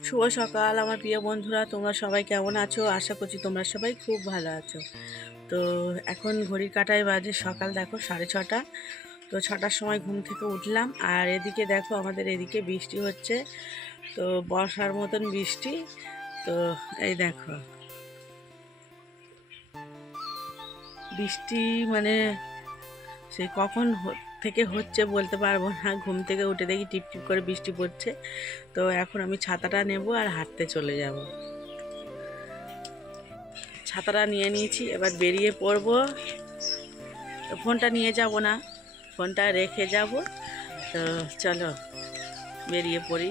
শুভ সকাল, আমার প্রিয় বন্ধুরা, তোমরা সবাই কেমন আছো? আশা করছি তোমরা সবাই খুব ভালো আছো। তো এখন ঘড়ির কাটায় বাজে সকাল, দেখো, সাড়ে ছটা। তো ছটার সময় ঘুম থেকে উঠলাম, আর এদিকে দেখো, আমাদের এদিকে বৃষ্টি হচ্ছে। তো বর্ষার মতন বৃষ্টি। তো এই দেখো। বৃষ্টি মানে সে কখন থেকে হচ্ছে বলতে পারব না। ঘুম থেকে উঠে দেখি টিপ টিপ করে বৃষ্টি পড়ছে। তো এখন আমি ছাতাটা নেব আর হাঁটতে চলে যাব। ছাতাটা নিয়ে নিয়েছি, এবার বেরিয়ে পড়ব। ফোনটা নিয়ে যাব না, ফোনটা রেখে যাব। তো চলো, বেরিয়ে পড়ি।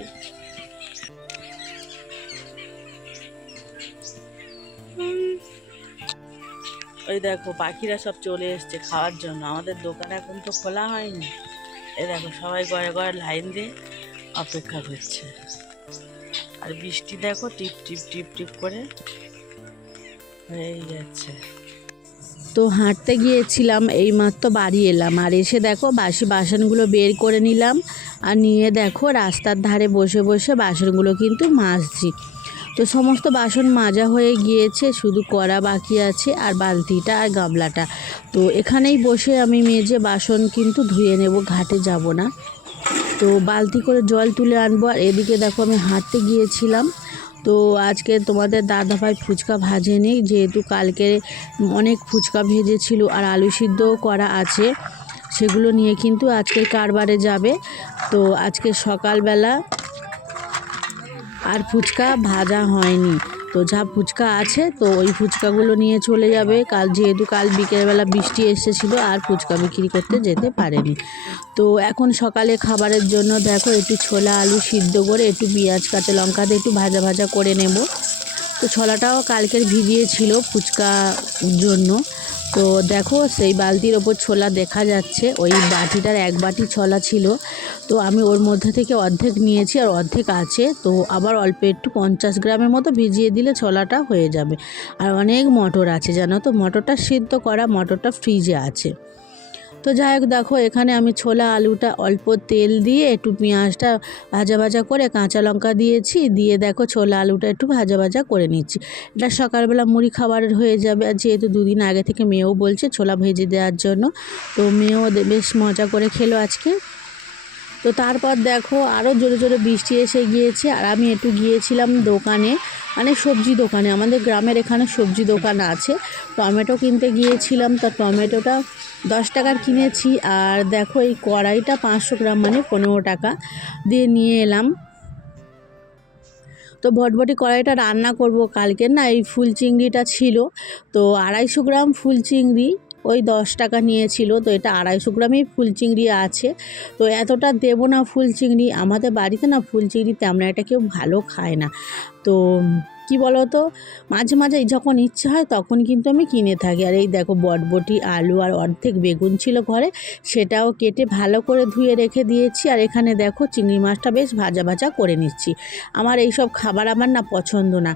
ওই দেখো, পাখিরা সব চলে এসছে খাওয়ার জন্য। আমাদের দোকান এখন তো খোলা হয়নি। এই দেখো, সবাই ঘরে ঘরে লাইন দিয়ে অপেক্ষা করছে। আর বৃষ্টি দেখো, টিপ টিপ টিপ টিপ করে হয়েই যাচ্ছে। তো হাঁটতে গিয়েছিলাম এই মাত্র বাড়ি এলাম। আর এসে দেখো, বাসি বাসনগুলো বের করে নিলাম। আর নিয়ে দেখো, রাস্তার ধারে বসে বসে বাসনগুলো কিন্তু মাজছি। তো সমস্ত বাসন মাজা হয়ে গিয়েছে, শুধু কড়া বাকি আছে আর বালতিটা আর গামলাটা। তো এখানেই বসে আমি মেজে বাসন কিন্তু ধুয়ে নেব, ঘাটে যাব না। তো বালতি করে জল তুলে আনব, আর এদিকে দেখো আমি হাঁটতে গিয়েছিলাম। তো আজকে তোমাদের দাদাভাই ফুচকা ভাজেনি যেহেতু কালকে অনেক ফুচকা ভেজেছিল আর আলু সিদ্ধও করা আছে, সেগুলো নিয়ে কিন্তু আজকের কারবারে যাবে। তো আজকে সকালবেলা আর ফুচকা ভাজা হয়নি। তো যা ফুচকা আছে, তো ওই ফুচকাগুলো নিয়ে চলে যাবে। কাল যেহেতু কাল বিকেলবেলা বৃষ্টি এসেছিল, আর ফুচকা বিক্রি করতে যেতে পারেনি। তো এখন সকালে খাবারের জন্য দেখো, একটু ছোলা আলু সিদ্ধ করে, একটু পেঁয়াজ, কাঁচা লঙ্কা দিয়ে একটু ভাজা ভাজা করে নেব। তো ছোলাটাও কালকের ভিজিয়েছিল ফুচকা জন্য। তো দেখো সেই বালতির ওপর ছোলা দেখা যাচ্ছে। ওই বাটিটার এক বাটি ছোলা ছিল। তো আমি ওর মধ্যে থেকে অর্ধেক নিয়েছি আর অর্ধেক আছে। তো আবার অল্প একটু পঞ্চাশ গ্রামের মতো ভিজিয়ে দিলে ছোলাটা হয়ে যাবে। আর অনেক মটর আছে, জানো তো? মটরটা সিদ্ধ করা মটরটা ফ্রিজে আছে। তো যাই হোক, দেখো, এখানে আমি ছোলা আলুটা অল্প তেল দিয়ে একটু পেঁয়াজটা ভাজা ভাজা করে কাঁচা লঙ্কা দিয়েছি, দিয়ে দেখো ছোলা আলুটা একটু ভাজা ভাজা করে নিচ্ছি। এটা সকালবেলা মুড়ি খাবারের হয়ে যাবে, আর যেহেতু দুদিন আগে থেকে মেয়েও বলছে ছোলা ভেজে দেওয়ার জন্য, তো মেয়েও বেশ মজা করে খেলো আজকে। তো তারপর দেখো আরও জোরে জোরে বৃষ্টি এসে গিয়েছে, আর আমি একটু গিয়েছিলাম দোকানে মানে সবজি দোকানে, আমাদের গ্রামের এখানে সবজি দোকান আছে। টমেটো কিনতে গিয়েছিলাম, তা টমেটোটা দশ টাকার কিনেছি, আর দেখো এই কড়াইটা পাঁচশো গ্রাম মানে পনেরো টাকা দিয়ে নিয়ে এলাম। তো ভটভটি কড়াইটা রান্না করব কালকে, না এই ফুল চিংড়িটা ছিল। তো আড়াইশো গ্রাম ফুল চিংড়ি ওই দশ টাকা নিয়েছিল, তো এটা আড়াইশো গ্রামই ফুল চিংড়ি আছে। তো এতটা দেবো না ফুল চিংড়ি, আমাদের বাড়িতে না ফুল চিংড়ি তেমন একটা কেউ ভালো খায় না। তো কি বলো তো মাঝে মাঝে যখন ইচ্ছা হয় তখন কিন্তু আমি কিনে থাকি। আর এই দেখো বটবটি, আলু আর অর্ধেক বেগুন ছিল ঘরে, সেটাও কেটে ভালো করে ধুয়ে রেখে দিয়েছি। আর এখানে দেখো চিংড়ি মাছটা বেশ ভাজা ভাজা করে নিচ্ছি। আমার এই সব খাবার আমার না পছন্দ না।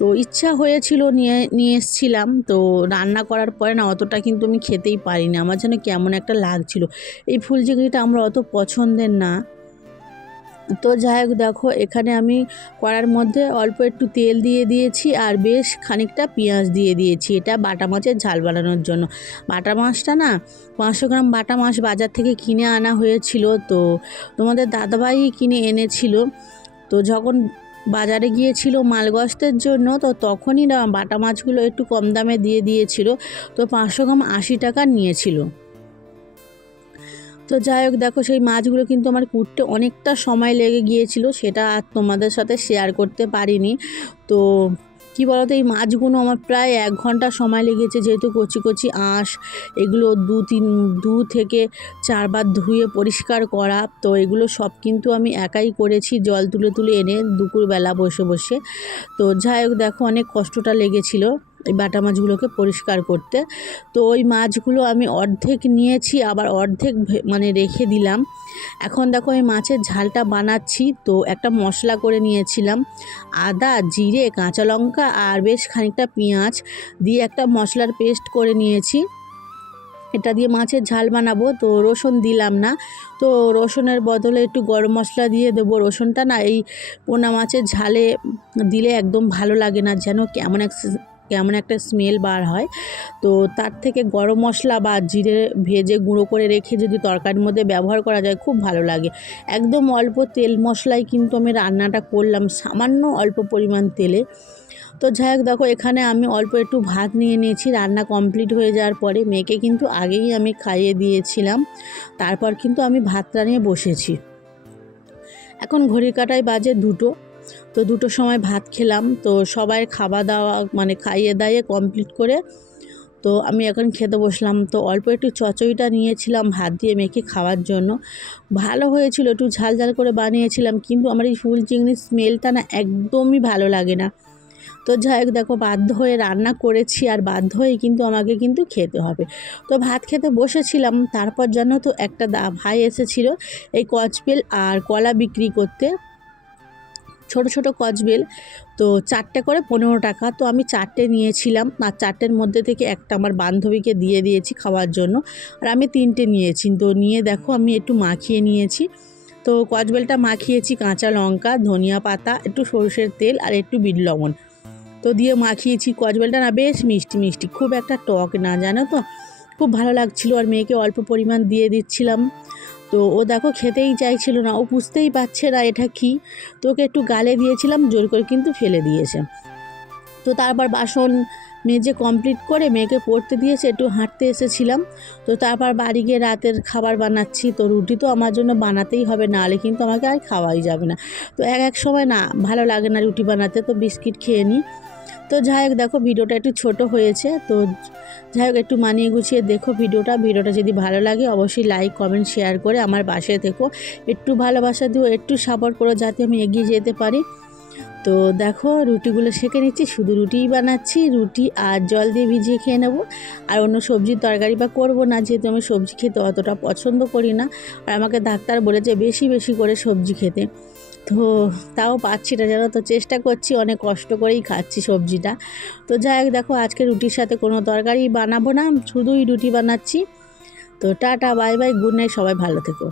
তো ইচ্ছা হয়েছিল নিয়ে নিয়ে এসছিলাম। তো রান্না করার পরে না অতটা কিন্তু আমি খেতেই পারিনি। আমার যেন কেমন একটা লাগছিল। এই ফুল চিংড়িটা আমরা অত পছন্দের না। তো যাই হোক, দেখো, এখানে আমি কড়ার মধ্যে অল্প একটু তেল দিয়ে দিয়েছি আর বেশ খানিকটা পেঁয়াজ দিয়ে দিয়েছি। এটা বাটা মাছের ঝাল বানানোর জন্য। বাটা মাছটা না পাঁচশো গ্রাম বাটা মাছ বাজার থেকে কিনে আনা হয়েছিল। তো তোমাদের দাদাভাই কিনে এনেছিল। তো যখন বাজারে গিয়েছিল মালগস্তের জন্য, তো তখনই না বাটা মাছগুলো একটু কম দামে দিয়ে দিয়েছিল, তো পাঁচশো গ্রাম আশি টাকা নিয়েছিল। তো যাই হোক, দেখো সেই মাছগুলো কিন্তু আমার কুটতে অনেকটা সময় লেগে গিয়েছিল, সেটা আর তোমাদের সাথে শেয়ার করতে পারিনি। তো কি বলতো, এই মাছগুলো আমার প্রায় এক ঘণ্টা সময় লেগেছে যেহেতু কচি কচি আঁশ, এগুলো দু তিন, দু থেকে চারবার ধুয়ে পরিষ্কার করা। তো এগুলো সব কিন্তু আমি একাই করেছি, জল তুলে তুলে এনে দুপুরবেলা বসে বসে। তো যাই হোক, দেখো অনেক কষ্টটা লেগেছিল। এই বাটা মাছগুলোকে পরিষ্কার করতে। তো ওই মাছগুলো আমি অর্ধেক নিয়েছি, আবার অর্ধেক মানে রেখে দিলাম। এখন দেখো এই মাছের ঝালটা বানাচ্ছি, তো একটা মশলা করে নিয়েছিলাম। আদা, জিরে, কাঁচা লঙ্কা আর বেশ খানিকটা পেঁয়াজ দিয়ে একটা মশলার পেস্ট করে নিয়েছি। এটা দিয়ে মাছের ঝাল বানাবো, তো রসুন দিলাম না। তো রসুনের বদলে একটু গরম মশলা দিয়ে দেবো। রসুনটা না এই পোনা মাছের ঝালে দিলে একদম ভালো লাগে না, যেন কেমন এক কেমন একটা স্মেল বার হয়। তো তার থেকে গরম মশলা বা জিরে ভেজে গুঁড়ো করে রেখে যদি তরকারির মধ্যে ব্যবহার করা যায়, খুব ভালো লাগে। একদম অল্প তেল মশলায় কিন্তু আমি রান্নাটা করলাম সামান্য অল্প পরিমাণ তেলে। তো যাই হোক, দেখো এখানে আমি অল্প একটু ভাত নিয়ে নিয়েছি, রান্না কমপ্লিট হয়ে যাওয়ার পরে মেয়েকে কিন্তু আগেই আমি খাইয়ে দিয়েছিলাম। তারপর কিন্তু আমি ভাতটা নিয়ে বসেছি। এখন ঘড়ির কাটায় বাজে দুটো। তো দুটো সময় ভাত খেলাম, তো সবাই খাওয়া দাওয়া মানে খাইয়ে দাইয়ে কমপ্লিট করে তো আমি এখন খেতে বসলাম। তো অল্প একটু চচড়িটা নিয়েছিলাম ভাত দিয়ে মেখে খাওয়ার জন্য। ভালো হয়েছিল, একটু ঝাল ঝাল করে বানিয়েছিলাম, কিন্তু আমার এই ফুল চিংড়ির স্মেলটা না একদমই ভালো লাগে না। তো যাই হোক, দেখো, বাধ্য হয়ে রান্না করেছি, আর বাধ্য হয়ে কিন্তু আমাকে কিন্তু খেতে হবে। তো ভাত খেতে বসেছিলাম, তারপর যেন তো একটা দা ভাই এসেছিল, এই কচবেল আর কলা বিক্রি করতে। ছোট ছোট কচবেল তো চারটে করে পনেরো টাকা। তো আমি চারটে নিয়েছিলাম। আর চারটের মধ্যে থেকে একটা আমার বান্ধবীকে দিয়ে দিয়েছি খাওয়ার জন্য। আর আমি তিনটে নিয়েছি। তো নিয়ে দেখো আমি একটু মাখিয়ে নিয়েছি। তো কচবেলটা মাখিয়েছি কাঁচা লঙ্কা, ধনিয়া পাতা, একটু সরষের তেল আর একটু বিট লবণ। তো দিয়ে মাখিয়েছি কচবেলটা না, বেশ মিষ্টি মিষ্টি। খুব একটা টক না, জানো তো? খুব ভালো লাগছিল। আর মেয়েকে অল্প পরিমাণ দিয়ে দিচ্ছিলাম। তো ও দেখো খেতেই চাইছিল না, ও বুঝতেই পারছে না এটা কি। তো ওকে একটু গালে দিয়েছিলাম, জোর করে কিন্তু ফেলে দিয়েছে। তো তারপর বাসন মেজে কমপ্লিট করে মেয়েকে পড়তে দিয়েছে, একটু হাঁটতে এসেছিলাম। তো তারপর বাড়ি গিয়ে রাতের খাবার বানাচ্ছি, তো রুটি তো আমার জন্য বানাতেই হবে, নাহলে কিন্তু আমাকে আর খাওয়াই যাবে না। তো এক এক সময় না, ভালো লাগে না রুটি বানাতে, তো বিস্কিট খেয়ে নিই। তো যাই হোক, দেখো ভিডিওটা একটু ছোট হয়েছে, তো যাই হোক, একটু মানিয়ে গুছিয়ে দেখো ভিডিওটা। ভিডিওটা যদি ভালো লাগে, অবশ্যই লাইক কমেন্ট শেয়ার করে আমার পাশে থেকো। একটু ভালোবাসা দিও, একটু সাপোর্ট করো, যাতে আমি এগিয়ে যেতে পারি। তো দেখো, রুটিগুলো সেঁকে নিচ্ছি, শুধু রুটিই বানাচ্ছি, রুটি আর জল দিয়ে ভিজিয়ে খেয়ে নেব। আর অন্য সবজির তরকারি বা করব না, যেহেতু আমি সবজি খেতে অতটা পছন্দ করি না। আর আমাকে ডাক্তার বলেছে, বেশি বেশি করে সবজি খেতে। তো তাও পাচ্ছি না, জানো তো, চেষ্টা করছি, অনেক কষ্ট করেই খাচ্ছি সবজিটা। তো যাই হোক, দেখো, আজকে রুটির সাথে কোনো তরকারি বানাবো না, শুধুই রুটি বানাচ্ছি। তো tata, bye bye, good night, সবাই ভালো থেকো।